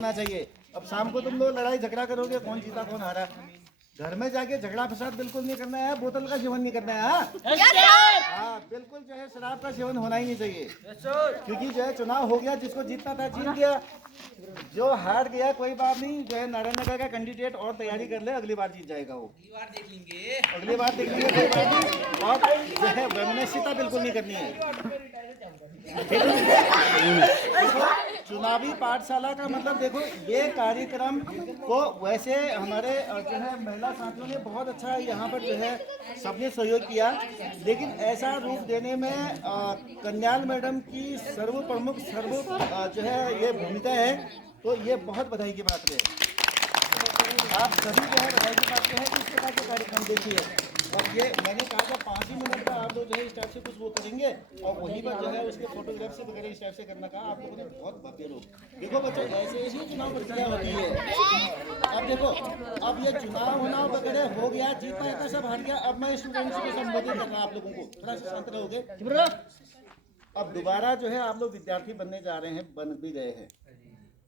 होना चाहिए। अब शाम को तुम लोग लड़ाई झगड़ा करोगे, कौन जीता कौन हारा। घर में जाके झगड़ा फसाद बिल्कुल नहीं करना है, बोतल का सेवन नहीं करना है। हाँ बिल्कुल जो है शराब का सेवन होना ही नहीं चाहिए, क्योंकि जो है चुनाव हो गया, जिसको जीतना था जीत गया, जो हार गया कोई बात नहीं, जो है नारायण नगर का कैंडिडेट और तैयारी कर ले, अगली बार जीत जाएगा वो, अगली बार देख लेंगे कोई बात नहीं। और जो है वैमनस्यता बिल्कुल नहीं करनी है। चुनावी पाठशाला का मतलब देखो, ये कार्यक्रम को वैसे हमारे जो है महिला साथियों ने बहुत अच्छा यहाँ पर जो है सबने सहयोग किया, लेकिन ऐसा रूप देने में कन्याल मैडम की सर्व प्रमुख जो है ये भूमिका है, तो ये बहुत बधाई की बात है। आप सभी जो है बधाई की बात है कि इस प्रकार के कार्यक्रम देखिए। और ये मैंने कहा था 5 ही मिनट का आप लोग जो है इस टाइप से कुछ वो करेंगे, और वहीं पर जो है उसके फोटोग्राफ से वगैरह इस टाइप से करना कहा आप लोगों ने, बहुत भव्य रूप। देखो बच्चों, ऐसे ही चुनाव प्रक्रिया होती है। अब देखो, अब ये चुनाव उनाव वगैरह हो गया, जीत पाया था, सब हार गया। अब मैं स्टूडेंट्स को संबोधित कर रहा हूँ आप लोगों को, थोड़ा सा शांत रहोगे। अब दोबारा जो है आप लोग विद्यार्थी बनने जा रहे हैं, बन भी गए हैं।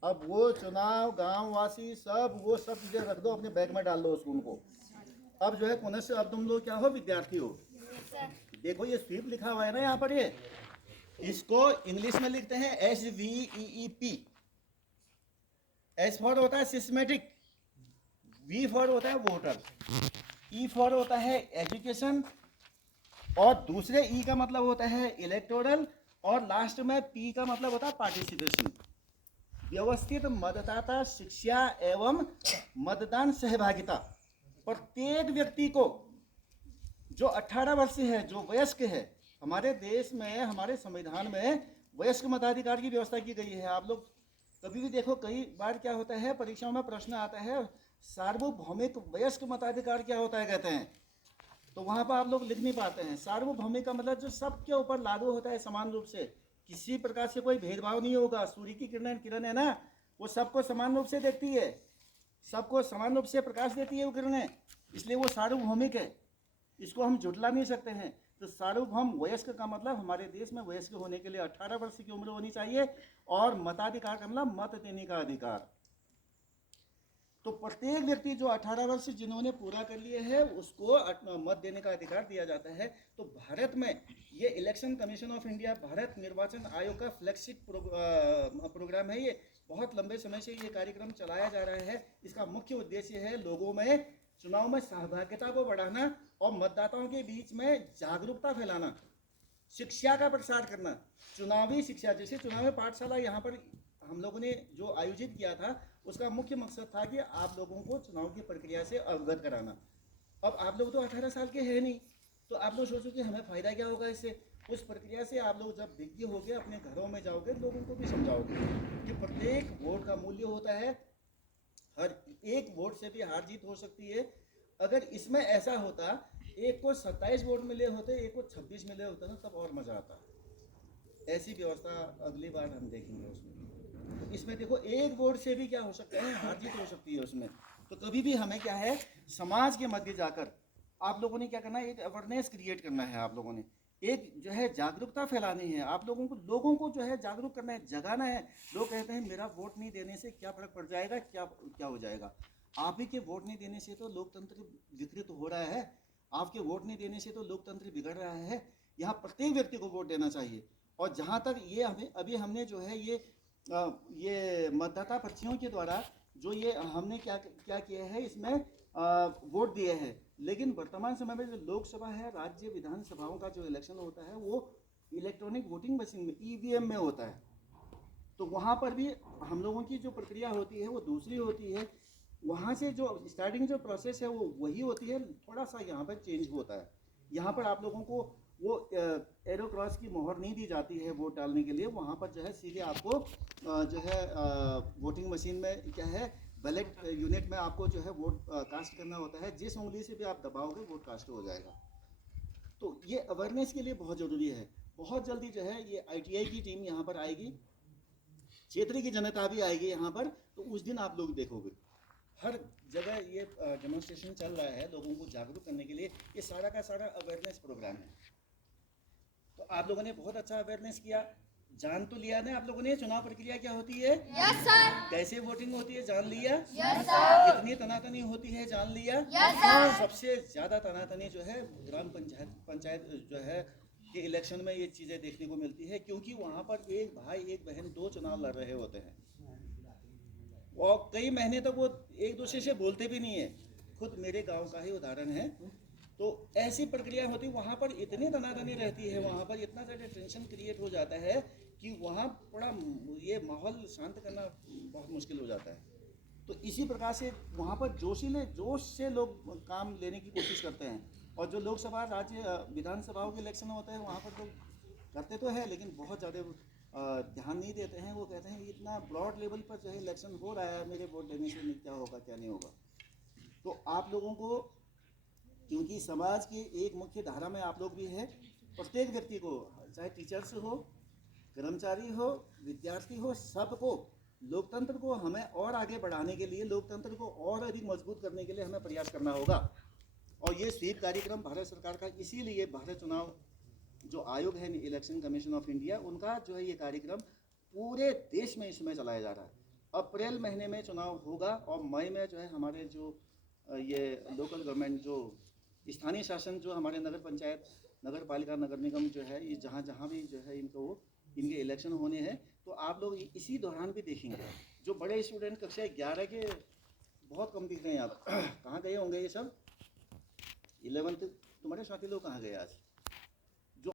अब वो चुनाव गांव वासी सब वो सब चीजें रख दो, अपने बैग में डाल दो उसको उनको। अब जो है पुनः से अब तुम लोग क्या हो, विद्यार्थी हो। देखो ये स्वीप लिखा हुआ है ना यहाँ पर, ये इसको इंग्लिश में लिखते हैं SVEEP। एस फॉर होता है सिस्टमेटिक, V फॉर होता है वोटर, E फॉर होता है एजुकेशन, और दूसरे E का मतलब होता है इलेक्टोरल, और लास्ट में P का मतलब होता है पार्टिसिपेशन। व्यवस्थित मतदाता शिक्षा एवं मतदान सहभागिता। प्रत्येक व्यक्ति को जो 18 वर्ष है, जो वयस्क है, हमारे देश में हमारे संविधान में वयस्क मताधिकार की व्यवस्था की गई है। आप लोग कभी भी देखो, कई बार क्या होता है परीक्षाओं में प्रश्न आता है सार्वभौमिक वयस्क मताधिकार क्या होता है कहते हैं, तो वहां पर आप लोग लिख नहीं पाते हैं। सार्वभौमिक का मतलब जो सबके ऊपर लागू होता है समान रूप से, किसी प्रकार से कोई भेदभाव नहीं होगा। सूर्य की किरण है ना, वो सबको समान रूप से देखती है, सबको समान रूप से प्रकाश देती है वो किरणें, इसलिए वो सार्वभौमिक है, इसको हम झुटला नहीं सकते हैं। तो सार्वभौम वयस्क का मतलब हमारे देश में वयस्क होने के लिए 18 वर्ष की उम्र होनी चाहिए, और मताधिकार का मतलब मत देने का अधिकार। तो प्रत्येक व्यक्ति जो 18 वर्ष जिन्होंने पूरा कर लिए है उसको मत देने का अधिकार दिया जाता है। तो भारत में ये election commission of India, Bharat निर्वाचन आयोग का फ्लैगशिप प्रोग्राम है। ये बहुत लंबे समय से ये कार्यक्रम चलाया जा रहा है। इसका मुख्य उद्देश्य है लोगों में चुनाव में सहभागिता को बढ़ाना और मतदाताओं के बीच में जागरूकता फैलाना, शिक्षा का प्रसार करना, चुनावी शिक्षा। जैसे चुनावी पाठशाला यहाँ पर हम लोगों ने जो आयोजित किया था, उसका मुख्य मकसद था कि आप लोगों को चुनाव की प्रक्रिया से अवगत कराना। अब आप लोग तो 18 साल के हैं नहीं, तो आप लोग सोचो कि हमें फ़ायदा क्या होगा इससे। उस प्रक्रिया से आप लोग जब विज्ञ हो गए, अपने घरों में जाओगे, लोगों को भी समझाओगे कि प्रत्येक वोट का मूल्य होता है, हर एक वोट से भी हार जीत हो सकती है। अगर इसमें ऐसा होता, एक को 27 वोट मिले होते, एक को 26 मिले होते ना, तब और मज़ा आता। ऐसी व्यवस्था अगली बार हम देखेंगे उसमें। इसमें देखो एक वोट से भी क्या हो सकता है, हार जीत हो सकती है उसमें। तो कभी भी हमें क्या है, समाज के मध्य जाकर आप लोगों ने क्या करना है, एक अवेयरनेस क्रिएट करना है। आप लोगों ने एक जो है जागरूकता फैलानी है। आप लोगों को जो है जागरूक करना है, जगाना है। लोग कहते हैं मेरा वोट नहीं देने से क्या फर्क पड़ जाएगा, क्या क्या हो जाएगा। आप ही के वोट नहीं देने से तो लोकतंत्र विकृत हो रहा है, आपके वोट नहीं देने से तो लोकतंत्र बिगड़ रहा है। यहाँ प्रत्येक व्यक्ति को वोट देना चाहिए। और जहाँ तक ये अभी हमने जो है ये मतदाता पर्चियों के द्वारा जो ये हमने क्या क्या किया है, इसमें वोट दिए हैं। लेकिन वर्तमान समय में जो लोकसभा है, राज्य विधानसभाओं का जो इलेक्शन होता है वो इलेक्ट्रॉनिक वोटिंग मशीन में EVM में होता है। तो वहाँ पर भी हम लोगों की जो प्रक्रिया होती है वो दूसरी होती है। वहाँ से जो स्टार्टिंग जो प्रोसेस है वो वही होती है, थोड़ा सा यहाँ पर चेंज होता है। यहाँ पर आप लोगों को वो एरो क्रॉस की मोहर नहीं दी जाती है वोट डालने के लिए। वहाँ पर जो है सीधे आपको जो है वोटिंग मशीन में क्या है, बैलेट यूनिट में आपको जो है वोट कास्ट करना होता है। जिस उंगली से भी आप दबाओगे वोट कास्ट हो जाएगा। तो ये अवेयरनेस के लिए बहुत ज़रूरी है। बहुत जल्दी जो है ये ITI की टीम यहाँ पर आएगी, क्षेत्र की जनता भी आएगी यहाँ पर। तो उस दिन आप लोग देखोगे हर जगह ये डेमोन्स्ट्रेशन चल रहा है लोगों को जागरूक करने के लिए। ये सारा का सारा अवेयरनेस प्रोग्राम है। तो आप लोगों ने बहुत अच्छा अवेयरनेस किया। जान तो लिया ना आप लोगों ने चुनाव प्रक्रिया क्या होती है? Yes sir. कैसे वोटिंग होती है जान लिया? Yes sir. कितनी तनातनी होती है जान लिया? Yes sir. सबसे ज्यादा तनातनी जो है ग्राम पंचायत जो है के इलेक्शन में ये चीजें देखने को मिलती है, क्योंकि वहां पर एक भाई एक बहन दो चुनाव लड़ रहे होते हैं और कई महीने तक वो एक दूसरे से बोलते भी नहीं है। खुद मेरे गांव का ही उदाहरण है। तो ऐसी प्रक्रिया होती है, वहाँ पर इतनी तनातनी रहती है, वहाँ पर इतना ज़्यादा टेंशन क्रिएट हो जाता है कि वहाँ थोड़ा ये माहौल शांत करना बहुत मुश्किल हो जाता है। तो इसी प्रकार से वहाँ पर जोश से लोग काम लेने की कोशिश करते हैं। और जो लोकसभा राज्य विधानसभाओं के इलेक्शन होते हैं वहाँ पर लोग करते तो है, लेकिन बहुत ज़्यादा ध्यान नहीं देते हैं। वो कहते हैं इतना ब्रॉड लेवल पर जो है इलेक्शन हो रहा है, मेरे वोट देने से क्या होगा क्या नहीं होगा। तो आप लोगों को, क्योंकि समाज की एक मुख्य धारा में आप लोग भी हैं, प्रत्येक व्यक्ति को, चाहे टीचर्स हो, कर्मचारी हो, विद्यार्थी हो, सबको लोकतंत्र को हमें और आगे बढ़ाने के लिए, लोकतंत्र को और अधिक मजबूत करने के लिए हमें प्रयास करना होगा। और ये स्वीप कार्यक्रम भारत सरकार का, इसीलिए भारत चुनाव जो आयोग है, इलेक्शन कमीशन ऑफ इंडिया, उनका जो है ये कार्यक्रम पूरे देश में इस समय चलाया जा रहा है। अप्रैल महीने में चुनाव होगा और मई में जो है हमारे जो ये लोकल गवर्नमेंट, जो स्थानीय शासन, जो हमारे नगर पंचायत, नगर पालिका, नगर निगम जो है, ये जहाँ जहाँ भी जो है इनके इलेक्शन होने हैं, तो आप लोग इसी दौरान भी देखेंगे। जो बड़े स्टूडेंट कक्षा 11 के बहुत कम दिख रहे हैं यहाँ पर, कहाँ गए होंगे ये सब? 11th तुम्हारे साथी लोग कहाँ गए आज?